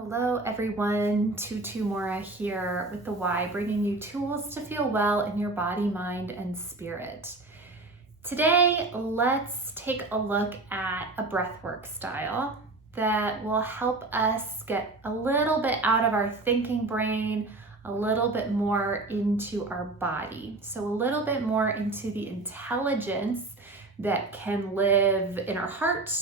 Hello everyone, Tutu Mora here with the Y, bringing you tools to feel well in your body, mind, and spirit. Today, let's take a look at a breathwork style that will help us get a little bit out of our thinking brain, a little bit more into our body. So a little bit more into the intelligence that can live in our heart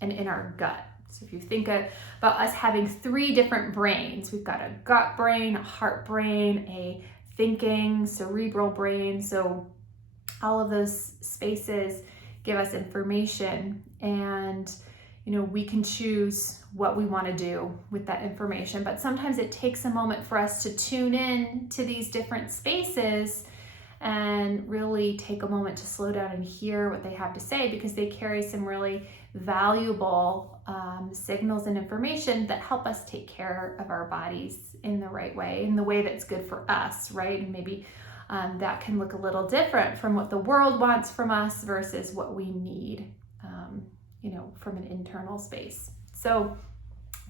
and in our gut. So if you think about us having three different brains, we've got a gut brain, a heart brain, a thinking, cerebral brain. So all of those spaces give us information, and we can choose what we want to do with that information. But sometimes it takes a moment for us to tune in to these different spaces and really take a moment to slow down and hear what they have to say, because they carry some really valuable signals and information that help us take care of our bodies in the right way, in the way that's good for us, right? And maybe that can look a little different from what the world wants from us versus what we need, from an internal space. So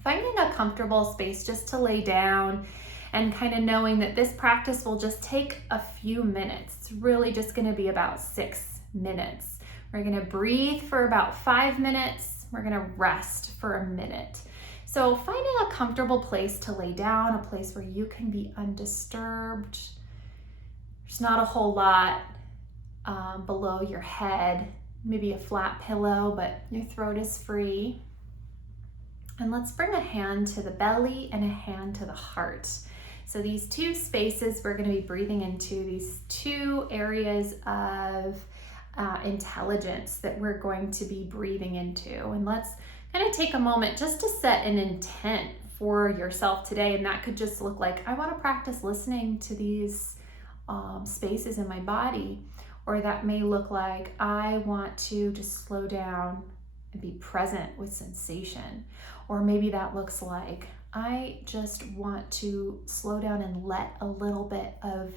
finding a comfortable space just to lay down and kind of knowing that this practice will just take a few minutes. It's really just going to be about 6 minutes. We're going to breathe for about 5 minutes. We're going to rest for a minute. So finding a comfortable place to lay down, a place where you can be undisturbed. There's not a whole lot below your head, maybe a flat pillow, but your throat is free. And let's bring a hand to the belly and a hand to the heart. So these two spaces we're going to be breathing into, these two areas of intelligence that we're going to be breathing into. And let's kind of take a moment just to set an intent for yourself today. And that could just look like, I want to practice listening to these spaces in my body. Or that may look like, I want to just slow down and be present with sensation. Or maybe that looks like, I just want to slow down and let a little bit of,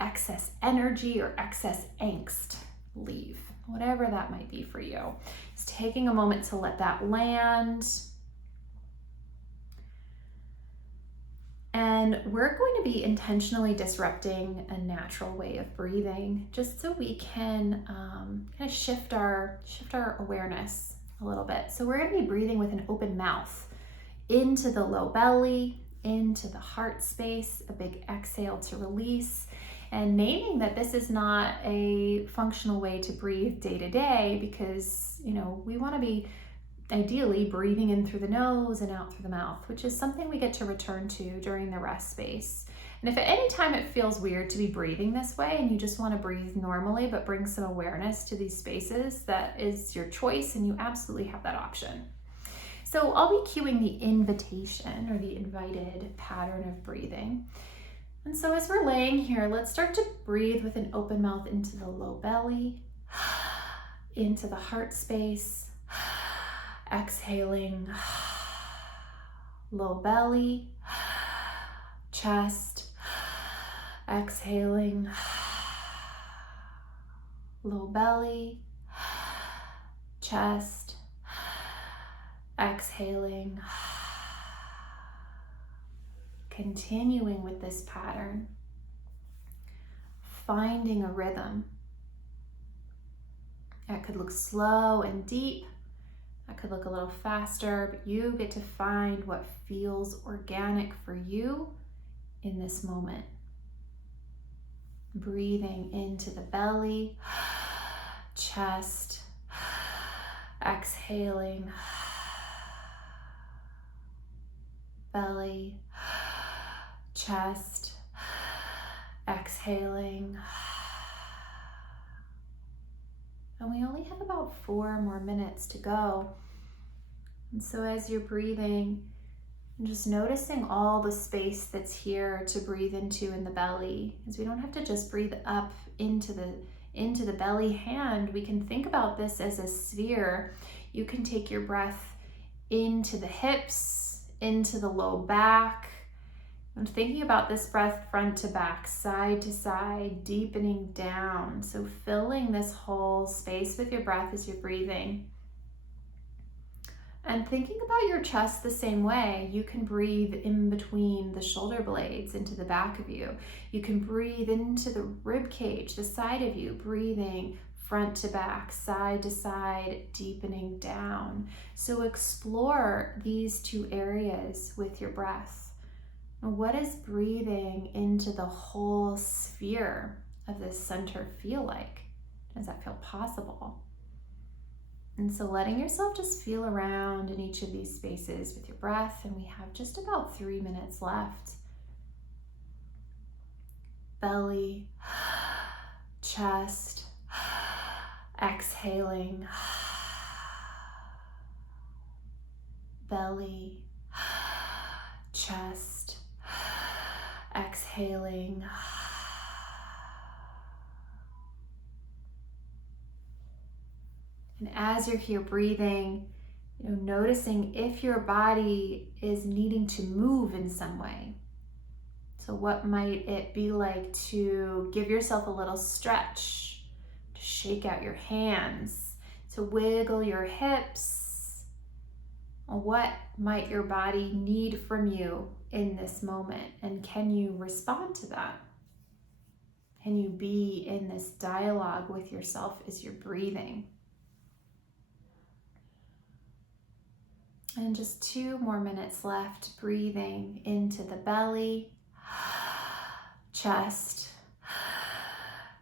excess energy or excess angst leave. Whatever that might be for you. Just taking a moment to let that land. And we're going to be intentionally disrupting a natural way of breathing, just so we can kind of shift our awareness a little bit. So we're going to be breathing with an open mouth into the low belly, into the heart space, a big exhale to release, and naming that this is not a functional way to breathe day to day, because we want to be ideally breathing in through the nose and out through the mouth, which is something we get to return to during the rest space. And if at any time it feels weird to be breathing this way and you just want to breathe normally but bring some awareness to these spaces, that is your choice, and you absolutely have that option. So I'll be cueing the invitation or the invited pattern of breathing. And so as we're laying here, let's start to breathe with an open mouth into the low belly, into the heart space, exhaling, low belly, chest, exhaling, low belly, chest, exhaling. Continuing with this pattern, finding a rhythm. That could look slow and deep. That could look a little faster, but you get to find what feels organic for you in this moment. Breathing into the belly, chest, exhaling, belly, chest, exhaling. And we only have about 4 more minutes to go. And so as you're breathing, just noticing all the space that's here to breathe into in the belly, as we don't have to just breathe up into the belly hand. We can think about this as a sphere. You can take your breath into the hips, into the low back. I'm thinking about this breath front to back, side to side, deepening down. So filling this whole space with your breath as you're breathing. And thinking about your chest the same way, you can breathe in between the shoulder blades into the back of you. You can breathe into the rib cage, the side of you, breathing front to back, side to side, deepening down. So explore these two areas with your breath. What does breathing into the whole sphere of this center feel like? Does that feel possible? And so letting yourself just feel around in each of these spaces with your breath, and we have just about 3 minutes left. Belly, chest, exhaling, belly, chest, exhaling. And as you're here breathing, noticing if your body is needing to move in some way. So what might it be like to give yourself a little stretch, to shake out your hands, to wiggle your hips? What might your body need from you in this moment? And can you respond to that? Can you be in this dialogue with yourself as you're breathing? And just 2 more minutes left, breathing into the belly, chest,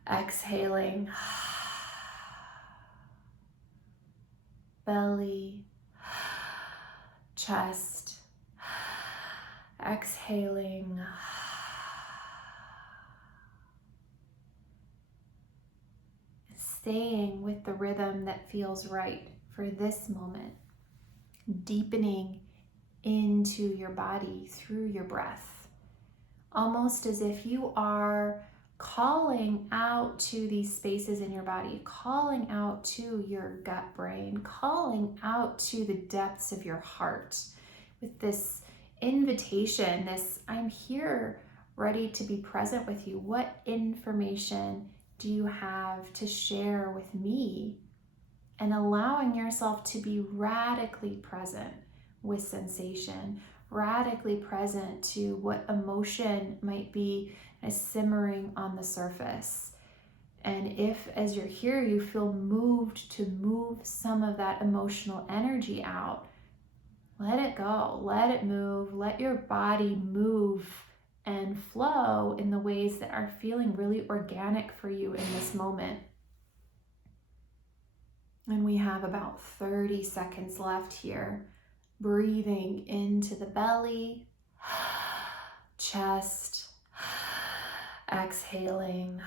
exhaling, belly, chest, exhaling. Staying with the rhythm that feels right for this moment. Deepening into your body through your breath, almost as if you are calling out to these spaces in your body, calling out to your gut brain, calling out to the depths of your heart with this invitation, this I'm here ready to be present with you. What information do you have to share with me? And allowing yourself to be radically present with sensation, radically present to what emotion might be simmering on the surface. And if, as you're here, you feel moved to move some of that emotional energy out, let it go, let it move, let your body move and flow in the ways that are feeling really organic for you in this moment. And we have about 30 seconds left here. Breathing into the belly, chest, exhaling,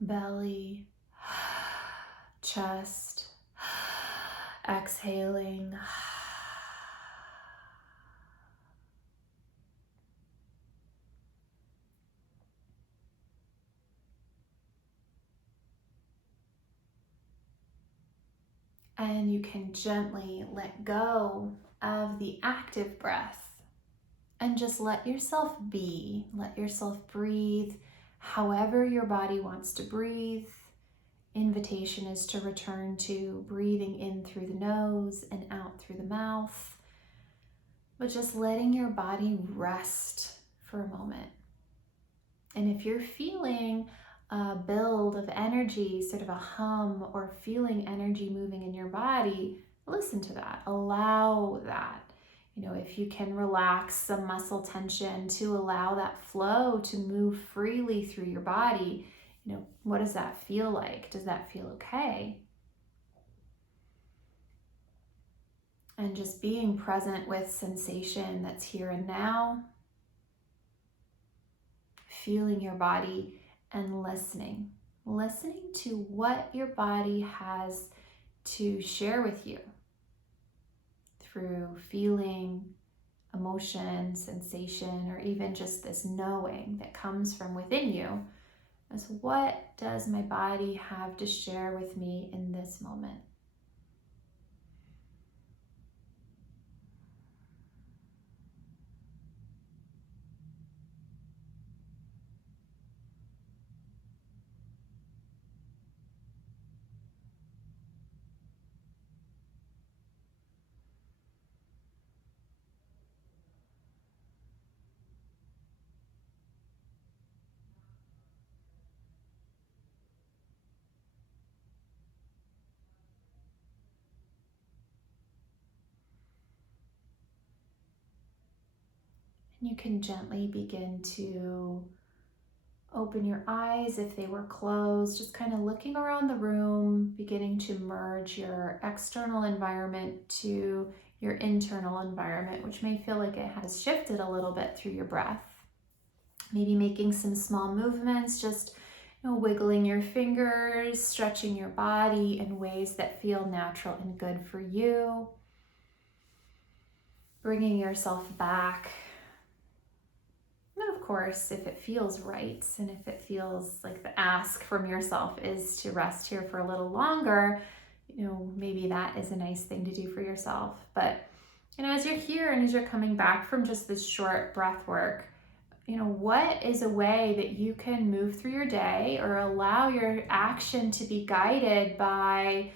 belly, chest, exhaling. And you can gently let go of the active breath and just let yourself be. Let yourself breathe however your body wants to breathe. Invitation is to return to breathing in through the nose and out through the mouth, but just letting your body rest for a moment. And if you're feeling a build of energy, sort of a hum, or feeling energy moving in your body, listen to that, allow that. If you can relax some muscle tension to allow that flow to move freely through your body, what does that feel like? Does that feel okay? And just being present with sensation that's here and now, feeling your body and listening to what your body has to share with you through feeling, emotion, sensation, or even just this knowing that comes from within you. As what does my body have to share with me in this moment? And you can gently begin to open your eyes if they were closed, just kind of looking around the room, beginning to merge your external environment to your internal environment, which may feel like it has shifted a little bit through your breath. Maybe making some small movements, just wiggling your fingers, stretching your body in ways that feel natural and good for you. Bringing yourself back. And of course, if it feels right and if it feels like the ask from yourself is to rest here for a little longer, maybe that is a nice thing to do for yourself. But, as you're here and as you're coming back from just this short breath work, what is a way that you can move through your day or allow your action to be guided by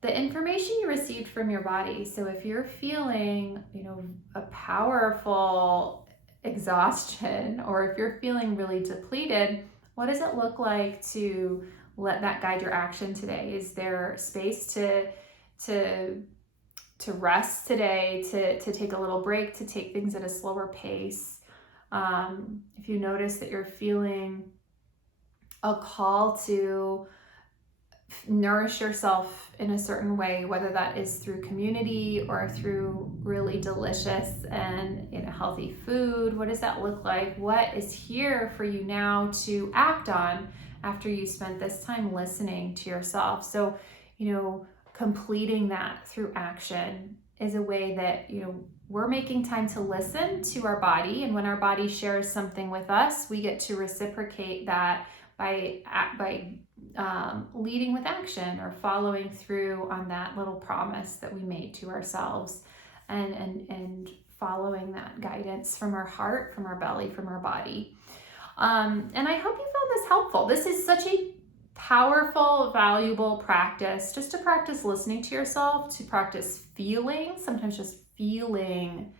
the information you received from your body? So if you're feeling, a powerful exhaustion, or if you're feeling really depleted, what does it look like to let that guide your action today? Is there space to rest today, to take a little break, to take things at a slower pace? If you notice that you're feeling a call to nourish yourself in a certain way, whether that is through community or through really delicious and healthy food, what does that look like? What is here for you now to act on after you spent this time listening to yourself? So, completing that through action is a way that, we're making time to listen to our body. And when our body shares something with us, we get to reciprocate that by leading with action or following through on that little promise that we made to ourselves, and following that guidance from our heart, from our belly, from our body. And I hope you found this helpful. This is such a powerful, valuable practice, just to practice listening to yourself, to practice feeling. Sometimes just feeling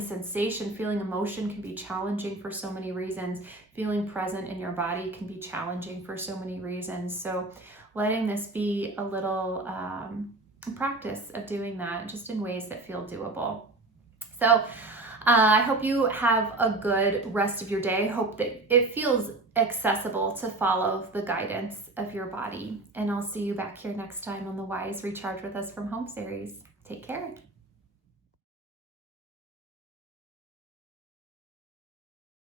sensation, feeling emotion can be challenging for so many reasons. Feeling present in your body can be challenging for so many reasons. So letting this be a little practice of doing that just in ways that feel doable. So I hope you have a good rest of your day. I hope that it feels accessible to follow the guidance of your body. And I'll see you back here next time on the Wise Recharge with Us from Home series. Take care.